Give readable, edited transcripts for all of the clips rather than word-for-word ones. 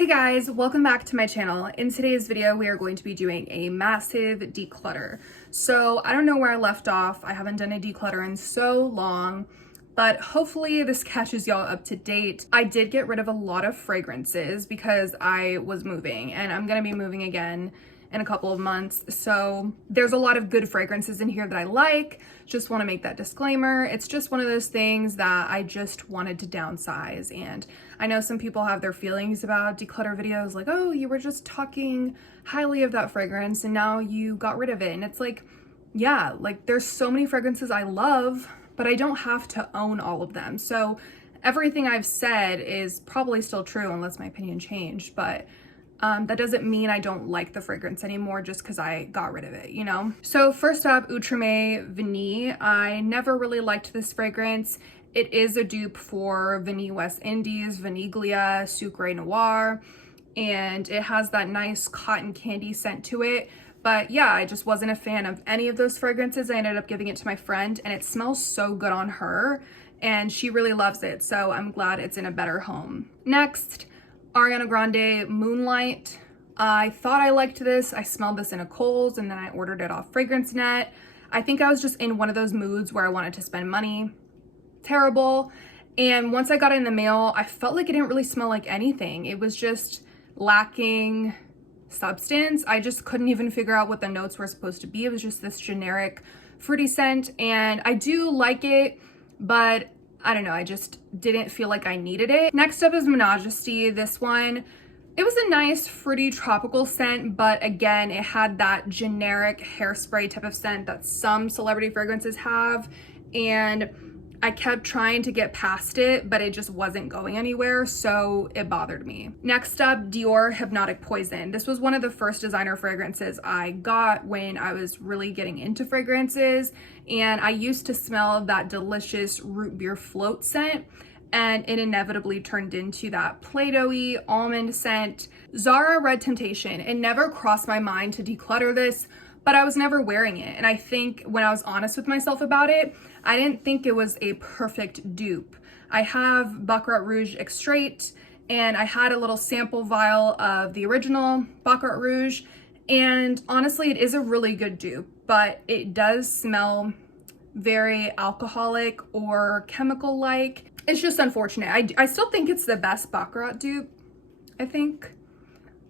Hey guys, welcome back to my channel. In today's video, we are going to be doing a massive declutter. So I don't know where I left off. I haven't done a declutter in so long, but hopefully this catches y'all up to date. I did get rid of a lot of fragrances because I was moving and I'm gonna be moving again in a couple of months. So there's a lot of good fragrances in here that I like. Just want to make that disclaimer. It's just one of those things that I just wanted to downsize. And I know some people have their feelings about declutter videos like, oh, you were just talking highly of that fragrance and now you got rid of it. And it's like, yeah, like there's so many fragrances I love, but I don't have to own all of them. So everything I've said is probably still true unless my opinion changed, but that doesn't mean I don't like the fragrance anymore just because I got rid of it, you know? So first up, Ultrame Vini. I never really liked this fragrance. It is a dupe for Vanille West Indies, Vaniglia, Sucre Noir, and it has that nice cotton candy scent to it. But yeah, I just wasn't a fan of any of those fragrances. I ended up giving it to my friend and it smells so good on her and she really loves it. So I'm glad it's in a better home. Next, Ariana Grande Moonlight. I thought I liked this. I smelled this in a Kohl's and then I ordered it off FragranceNet. I think I was just in one of those moods where I wanted to spend money. Terrible. And once I got it in the mail, I felt like it didn't really smell like anything. It was just lacking substance. I just couldn't even figure out what the notes were supposed to be. It was just this generic fruity scent and I do like it, but I don't know, I just didn't feel like I needed it. Next up is Majesty. This one, it was a nice fruity tropical scent, but again, it had that generic hairspray type of scent that some celebrity fragrances have. And I kept trying to get past it, but it just wasn't going anywhere, so it bothered me. Next up, Dior Hypnotic Poison. This was one of the first designer fragrances I got when I was really getting into fragrances, and I used to smell that delicious root beer float scent, and it inevitably turned into that Play-Doh-y almond scent. Zara Red Temptation. It never crossed my mind to declutter this, but I was never wearing it. And I think when I was honest with myself about it, I didn't think it was a perfect dupe. I have Baccarat Rouge Extrait and I had a little sample vial of the original Baccarat Rouge. And honestly, it is a really good dupe, but it does smell very alcoholic or chemical-like. It's just unfortunate. I still think it's the best Baccarat dupe, I think,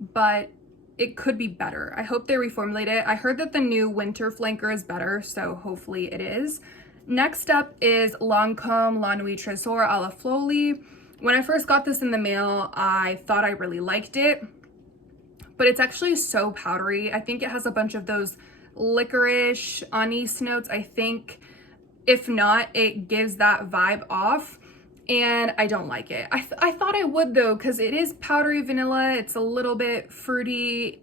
but it could be better. I hope they reformulate it. I heard that the new winter flanker is better, so hopefully it is. Next up is Lancome La Nuit Trésor à la Folie. When I first got this in the mail, I thought I really liked it, but it's actually so powdery. I think it has a bunch of those licorice anise notes, I think. If not, it gives that vibe off. And I don't like it. I thought I would though, because it is powdery vanilla. It's a little bit fruity.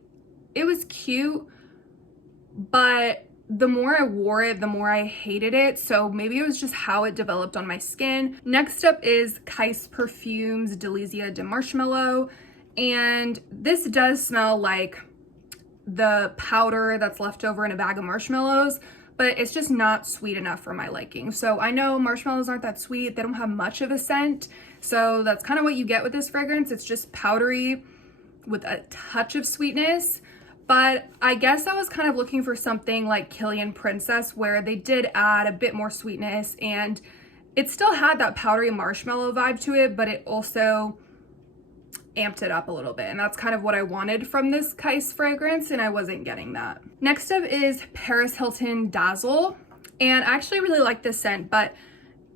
It was cute, but the more I wore it, the more I hated it. So maybe it was just how it developed on my skin. Next up is Kais Perfumes Delizia de Marshmallow. And this does smell like the powder that's left over in a bag of marshmallows, but it's just not sweet enough for my liking. So I know marshmallows aren't that sweet. They don't have much of a scent. So that's kind of what you get with this fragrance. It's just powdery with a touch of sweetness. But I guess I was kind of looking for something like Killian Princess where they did add a bit more sweetness and it still had that powdery marshmallow vibe to it, but it also amped it up a little bit, and that's kind of what I wanted from this Kais fragrance, and I wasn't getting that. Next up is Paris Hilton Dazzle, and I actually really like this scent, but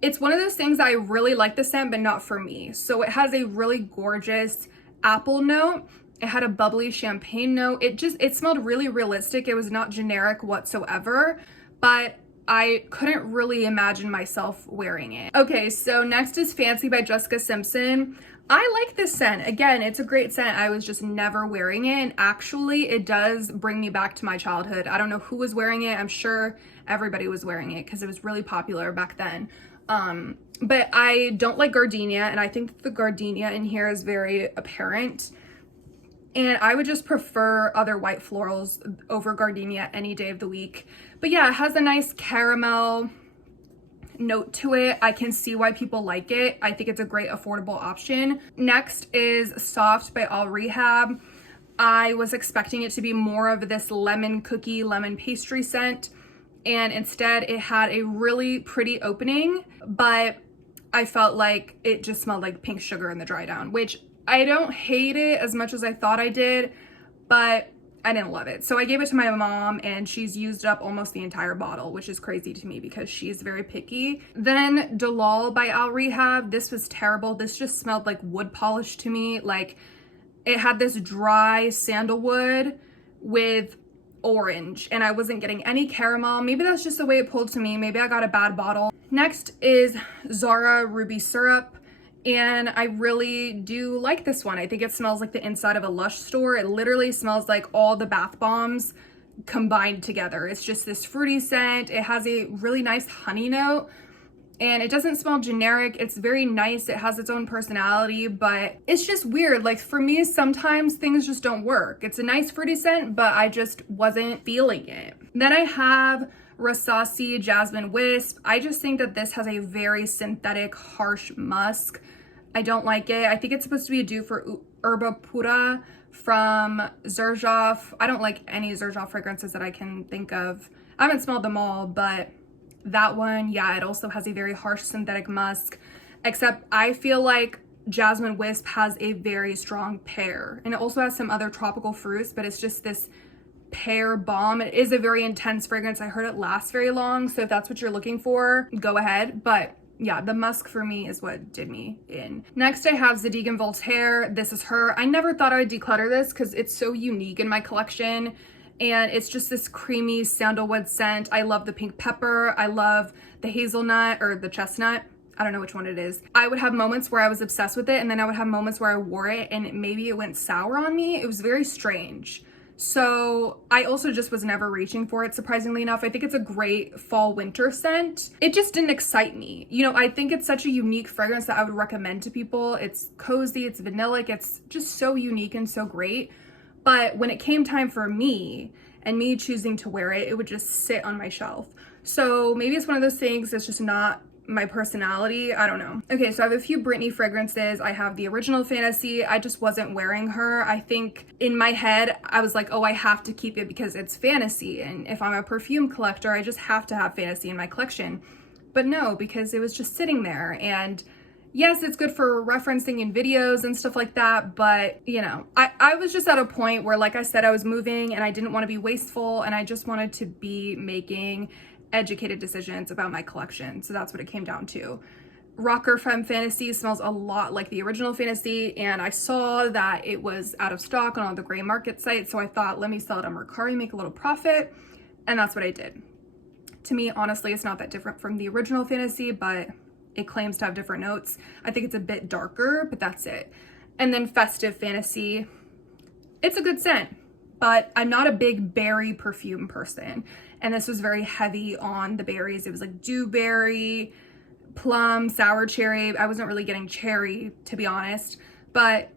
it's one of those things I really like the scent, but not for me. So it has a really gorgeous apple note. It had a bubbly champagne note. It smelled really realistic. It was not generic whatsoever, but I couldn't really imagine myself wearing it. Okay, so next is Fancy by Jessica Simpson. I like this scent. Again, it's a great scent. I was just never wearing it. And actually, it does bring me back to my childhood. I don't know who was wearing it. I'm sure everybody was wearing it because it was really popular back then. But I don't like gardenia, and I think the gardenia in here is very apparent. And I would just prefer other white florals over gardenia any day of the week. But yeah, it has a nice caramel note to it. I can see why people like it. I think it's a great affordable option. Next is Soft by All Rehab. I was expecting it to be more of this lemon cookie, lemon pastry scent, and instead it had a really pretty opening, but I felt like it just smelled like pink sugar in the dry down, which I don't hate it as much as I thought I did, but I didn't love it. So I gave it to my mom and she's used up almost the entire bottle, which is crazy to me because she's very picky. Then Dalal by Al Rehab. This was terrible. This just smelled like wood polish to me. Like it had this dry sandalwood with orange and I wasn't getting any caramel. Maybe that's just the way it pulled to me. Maybe I got a bad bottle. Next is Zara Ruby Syrup. And I really do like this one. I think it smells like the inside of a Lush store. It literally smells like all the bath bombs combined together. It's just this fruity scent. It has a really nice honey note. And it doesn't smell generic. It's very nice. It has its own personality, but it's just weird. Like for me, sometimes things just don't work. It's a nice fruity scent, but I just wasn't feeling it. Then I have Rasasi Jasmine Wisp. I just think that this has a very synthetic, harsh musk. I don't like it. I think it's supposed to be a dupe for Herba Pura from Xerjoff. I don't like any Xerjoff fragrances that I can think of. I haven't smelled them all, but that one, yeah, it also has a very harsh synthetic musk, except I feel like Jasmine Wisp has a very strong pear, and it also has some other tropical fruits, but it's just this pear bomb. It is a very intense fragrance. I heard it lasts very long, so if that's what you're looking for, go ahead. But yeah, the musk for me is what did me in. Next, I have Deegan Volt hair. This is her. I never thought I would declutter this because it's so unique in my collection. And it's just this creamy sandalwood scent. I love the pink pepper. I love the hazelnut or the chestnut. I don't know which one it is. I would have moments where I was obsessed with it, and then I would have moments where I wore it and maybe it went sour on me. It was very strange. So I also just was never reaching for it, surprisingly enough. I think it's a great fall winter scent. It just didn't excite me. You know, I think it's such a unique fragrance that I would recommend to people. It's cozy, it's vanillic, it's just so unique and so great. But when it came time for me and me choosing to wear it, it would just sit on my shelf. So maybe it's one of those things that's just not my personality. I don't know. Okay, so I have a few Britney fragrances. I have the Original Fantasy. I just wasn't wearing her. I think in my head, I was like, oh, I have to keep it because it's fantasy. And if I'm a perfume collector, I just have to have fantasy in my collection. But no, because it was just sitting there. And yes, it's good for referencing in videos and stuff like that, but you know, I was just at a point where, like I said, I was moving and I didn't want to be wasteful and I just wanted to be making educated decisions about my collection. So that's what it came down to. Rocker Femme Fantasy smells a lot like the Original Fantasy, and I saw that it was out of stock on all the gray market sites, so I thought, let me sell it on Mercari, make a little profit, and that's what I did. To me, honestly, it's not that different from the Original Fantasy, but it claims to have different notes. I think it's a bit darker, but that's it. And then Festive Fantasy, it's a good scent, but I'm not a big berry perfume person. And this was very heavy on the berries. It was like dewberry, plum, sour cherry. I wasn't really getting cherry, to be honest, but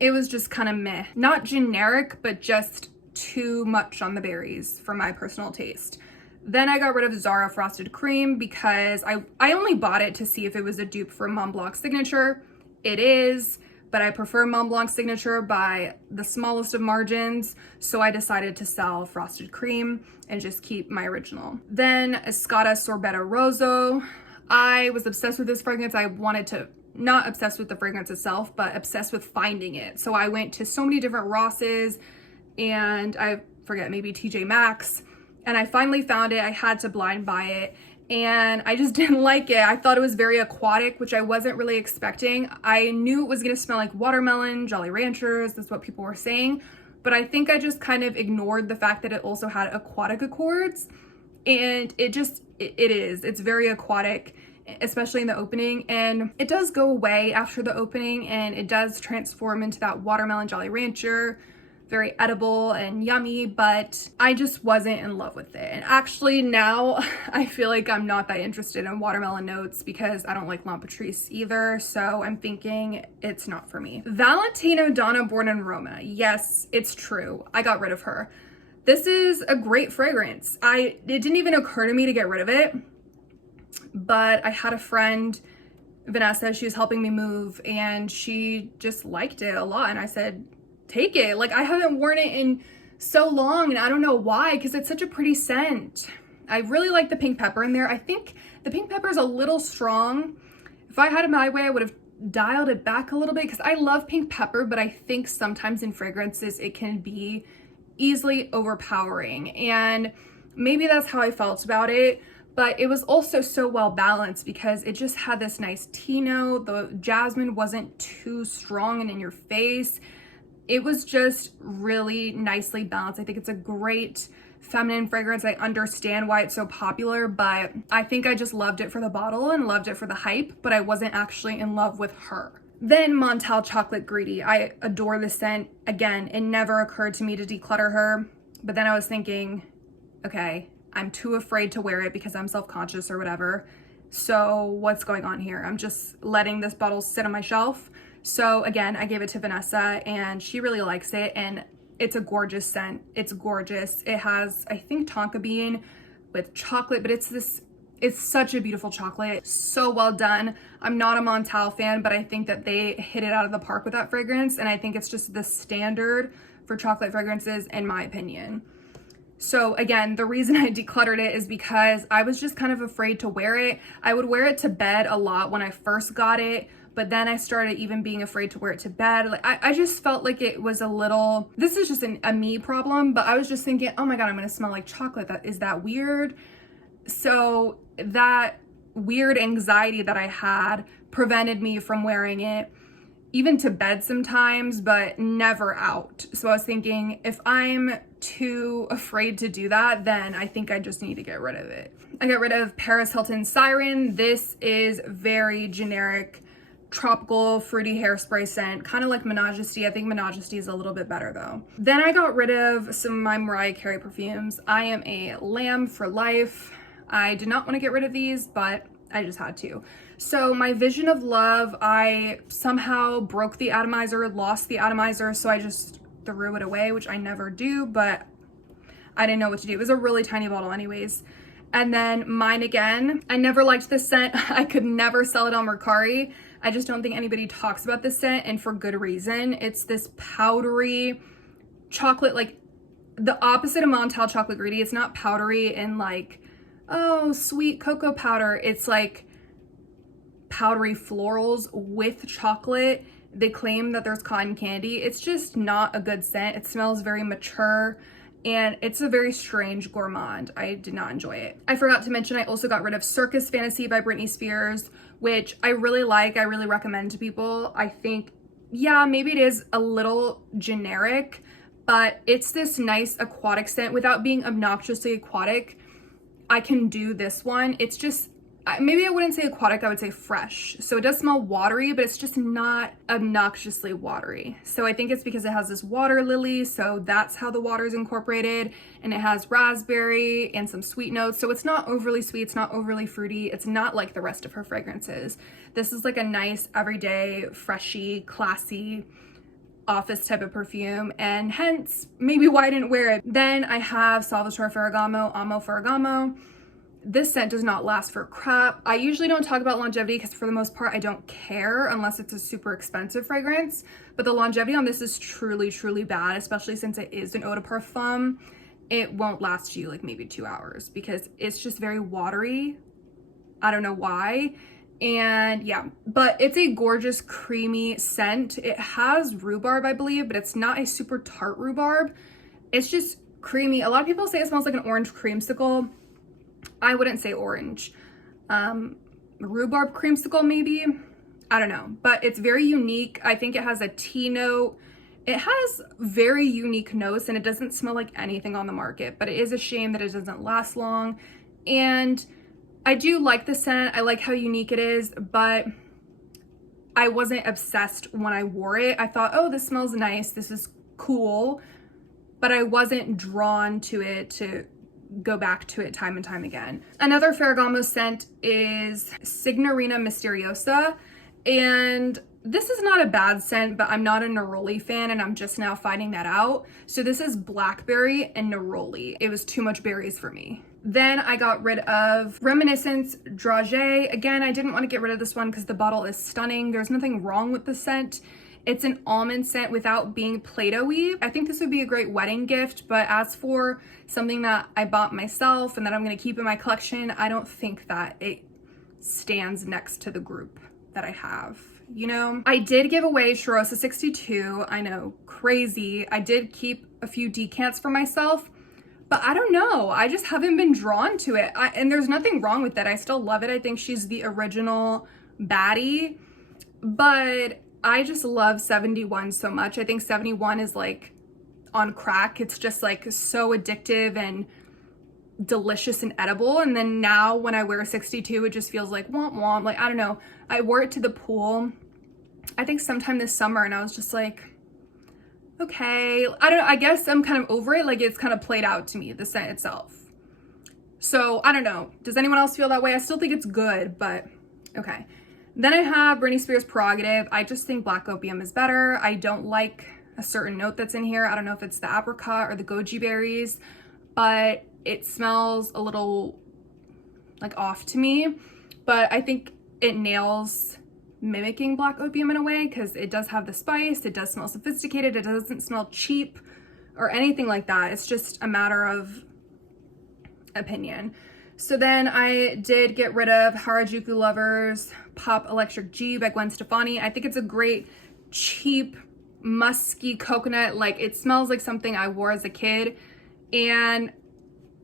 it was just kind of meh. Not generic, but just too much on the berries for my personal taste. Then I got rid of Zara Frosted Cream because I only bought it to see if it was a dupe for Mont Blanc Signature. It is, but I prefer Mont Blanc Signature by the smallest of margins, so I decided to sell Frosted Cream and just keep my original. Then Escada Rosa. I was obsessed with this fragrance. I wanted to, not obsessed with the fragrance itself, but obsessed with finding it. So I went to so many different Rosses and I forget, maybe TJ Maxx, and I finally found it. I had to blind buy it and I just didn't like it. I thought it was very aquatic, which I wasn't really expecting. I knew it was gonna smell like watermelon, Jolly Ranchers, that's what people were saying, but I think I just kind of ignored the fact that it also had aquatic accords, and it's very aquatic, especially in the opening, and it does go away after the opening and it does transform into that watermelon Jolly Rancher, very edible and yummy, but I just wasn't in love with it. And actually now I feel like I'm not that interested in watermelon notes because I don't like La Patrice either, so I'm thinking it's not for me. Valentino Donna Born in Roma. Yes, it's true. I got rid of her. This is a great fragrance. It didn't even occur to me to get rid of it. but I had a friend, Vanessa, she was helping me move, and she just liked it a lot, and I said, take it. Like, I haven't worn it in so long, and I don't know why, because it's such a pretty scent. I really like the pink pepper in there. I think the pink pepper is a little strong. If I had it my way, I would have dialed it back a little bit, because I love pink pepper, but I think sometimes in fragrances it can be easily overpowering, and maybe that's how I felt about it. But it was also so well balanced because it just had this nice tea note. The jasmine wasn't too strong and in your face. It was just really nicely balanced. I think it's a great feminine fragrance. I understand why it's so popular, but I think I just loved it for the bottle and loved it for the hype, but I wasn't actually in love with her. Then Montal Chocolate Greedy. I adore this scent. Again, it never occurred to me to declutter her, but then I was thinking, okay, I'm too afraid to wear it because I'm self-conscious or whatever. So what's going on here? I'm just letting this bottle sit on my shelf. So again, I gave it to Vanessa and she really likes it, and it's a gorgeous scent. It's gorgeous. It has, I think, tonka bean with chocolate, but it's such a beautiful chocolate. So well done. I'm not a Montal fan, but I think that they hit it out of the park with that fragrance, and I think it's just the standard for chocolate fragrances in my opinion. So again, the reason I decluttered it is because I was just kind of afraid to wear it. I would wear it to bed a lot when I first got it, but then I started even being afraid to wear it to bed. Like I just felt like it was a little, this is just a me problem, but I was just thinking, oh my God, I'm gonna smell like chocolate. Is that weird? So that weird anxiety that I had prevented me from wearing it even to bed sometimes, but never out. So I was thinking, if I'm too afraid to do that, then I think I just need to get rid of it. I got rid of Paris Hilton Siren. This is very generic, tropical, fruity hairspray scent, kind of like Majesty. I think Majesty is a little bit better though. Then I got rid of some of my Mariah Carey perfumes. I am a lamb for life. I did not want to get rid of these, but I just had to. So my Vision of Love, I somehow broke the atomizer, lost the atomizer, so I just threw it away, which I never do, but I didn't know what to do. It was a really tiny bottle anyways. And then Mine Again. I never liked this scent. I could never sell it on Mercari. I just don't think anybody talks about this scent, and for good reason. It's this powdery chocolate, like the opposite of Montal Chocolate Greedy. It's not powdery and like, oh, sweet cocoa powder. It's like powdery florals with chocolate. They claim that there's cotton candy. It's just not a good scent. It smells very mature, and it's a very strange gourmand. I did not enjoy it. I forgot to mention I also got rid of Circus Fantasy by Britney Spears, which I really like. I really recommend to people. I think, yeah, maybe it is a little generic, but it's this nice aquatic scent without being obnoxiously aquatic. I can do this one. It's just, maybe I wouldn't say aquatic, I would say fresh. So it does smell watery, but it's just not obnoxiously watery. So I think it's because it has this water lily, so that's how the water is incorporated, and it has raspberry and some sweet notes. So it's not overly sweet, it's not overly fruity, it's not like the rest of her fragrances. This is like a nice, everyday, freshy, classy, office type of perfume, and hence maybe why I didn't wear it. Then I have Salvatore Ferragamo, Amo Ferragamo. This scent does not last for crap. I usually don't talk about longevity because for the most part I don't care unless it's a super expensive fragrance, but the longevity on this is truly, truly bad, especially since it is an eau de parfum. It won't last you like maybe 2 hours because it's just very watery. I don't know why. And yeah, but it's a gorgeous creamy scent. It has rhubarb, I believe, but it's not a super tart rhubarb. It's just creamy. A lot of people say it smells like an orange creamsicle. I wouldn't say orange. Rhubarb creamsicle maybe? I don't know, but it's very unique. I think it has a tea note. It has very unique notes, and it doesn't smell like anything on the market, but it is a shame that it doesn't last long. And I do like the scent. I like how unique it is, but I wasn't obsessed when I wore it. I thought, oh, this smells nice. This is cool, but I wasn't drawn to it to go back to it time and time again. Another Ferragamo scent is Signorina Misteriosa, and this is not a bad scent, but I'm not a neroli fan, and I'm just now finding that out. So this is blackberry and neroli. It was too much berries for me. Then I got rid of Reminiscence Dragée. Again, I didn't want to get rid of this one because the bottle is stunning. There's nothing wrong with the scent. It's an almond scent without being Play-Doh-y. I think this would be a great wedding gift, but as for something that I bought myself and that I'm going to keep in my collection, I don't think that it stands next to the group that I have, you know? I did give away Charosa 62. I know, crazy. I did keep a few decants for myself, but I don't know. I just haven't been drawn to it. And there's nothing wrong with it. I still love it. I think she's the original baddie, but I just love 71 so much. I think 71 is like on crack. It's just like so addictive and delicious and edible. And then now when I wear 62, it just feels like womp womp. Like, I don't know. I wore it to the pool, I think sometime this summer, and I was just like, okay, I don't know. I guess I'm kind of over it. Like, it's kind of played out to me, the scent itself. So I don't know. Does anyone else feel that way? I still think it's good, but okay. Then I have Britney Spears Prerogative. I just think Black Opium is better. I don't like a certain note that's in here. I don't know if it's the apricot or the goji berries, but it smells a little like off to me. But I think it nails mimicking Black Opium in a way because it does have the spice. It does smell sophisticated. It doesn't smell cheap or anything like that. It's just a matter of opinion. So then I did get rid of Harajuku Lovers Pop Electric G by Gwen Stefani. I think it's a great, cheap, musky coconut. Like, it smells like something I wore as a kid, and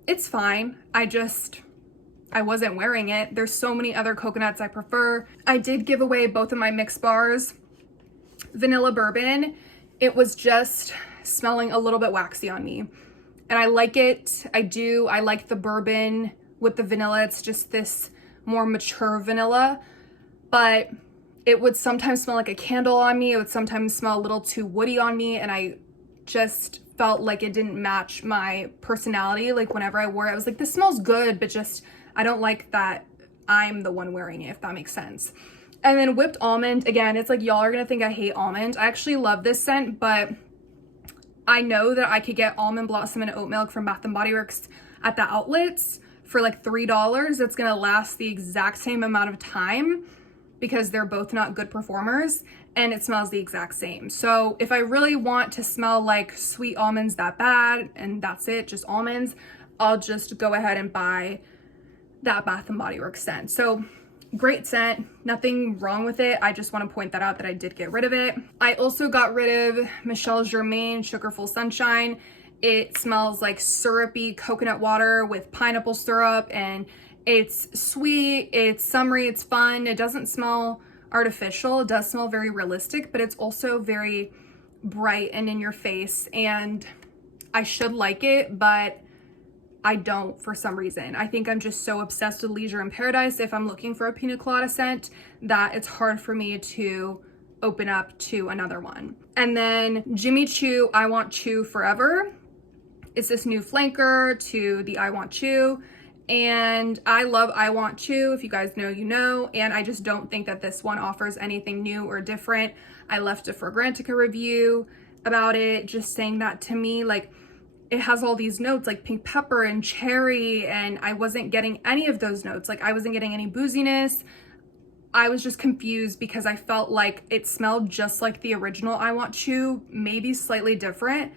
it's fine. I wasn't wearing it. There's so many other coconuts I prefer. I did give away both of my mix bars. Vanilla Bourbon. It was just smelling a little bit waxy on me, and I like it. I do. I like the bourbon with the vanilla. It's just this more mature vanilla, but it would sometimes smell like a candle on me. It would sometimes smell a little too woody on me, and I just felt like it didn't match my personality. Like, whenever I wore it, I was like, this smells good, but just I don't like that I'm the one wearing it, if that makes sense. And then Whipped Almond, again, it's like, y'all are gonna think I hate almond. I actually love this scent, but I know that I could get Almond Blossom and Oat Milk from Bath & Body Works at the outlets for like $3. It's gonna last the exact same amount of time because they're both not good performers, and it smells the exact same. So if I really want to smell like sweet almonds that bad, and that's it, just almonds, I'll just go ahead and buy that Bath & Body Works scent. So great scent, nothing wrong with it. I just want to point that out that I did get rid of it. I also got rid of Michelle's Germaine Sugarful Sunshine. It smells like syrupy coconut water with pineapple syrup, and it's sweet, it's summery, it's fun. It doesn't smell artificial. It does smell very realistic, but it's also very bright and in your face, and I should like it, but I don't for some reason. I think I'm just so obsessed with Leisure in Paradise if I'm looking for a pina colada scent that it's hard for me to open up to another one. And then Jimmy Choo I Want Choo Forever. It's this new flanker to the I Want Choo, and I love I Want Choo. If you guys know, you know, and I just don't think that this one offers anything new or different. I left a Fragrantica review about it, just saying that to me, like, it has all these notes like pink pepper and cherry, and I wasn't getting any of those notes. Like, I wasn't getting any booziness. I was just confused because I felt like it smelled just like the original I Want Choo, maybe slightly different.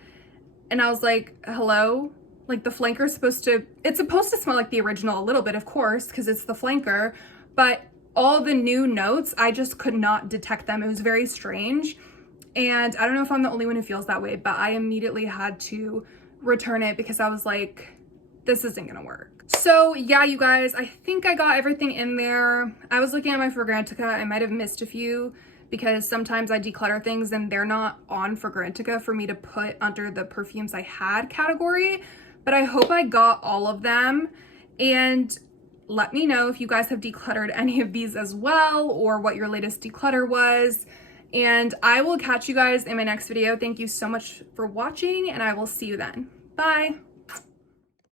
And I was like, hello? Like, the flanker is supposed to smell like the original a little bit, of course, because it's the flanker, but all the new notes, I just could not detect them. It was very strange. And I don't know if I'm the only one who feels that way, but I immediately had to return it because I was like, this isn't gonna work. So yeah, you guys, I think I got everything in there. I was looking at my Fragrantica. I might have missed a few because sometimes I declutter things and they're not on Fragrantica for me to put under the perfumes I had category, but I hope I got all of them. And let me know if you guys have decluttered any of these as well, or what your latest declutter was. And I will catch you guys in my next video. Thank you so much for watching, and I will see you then. Bye.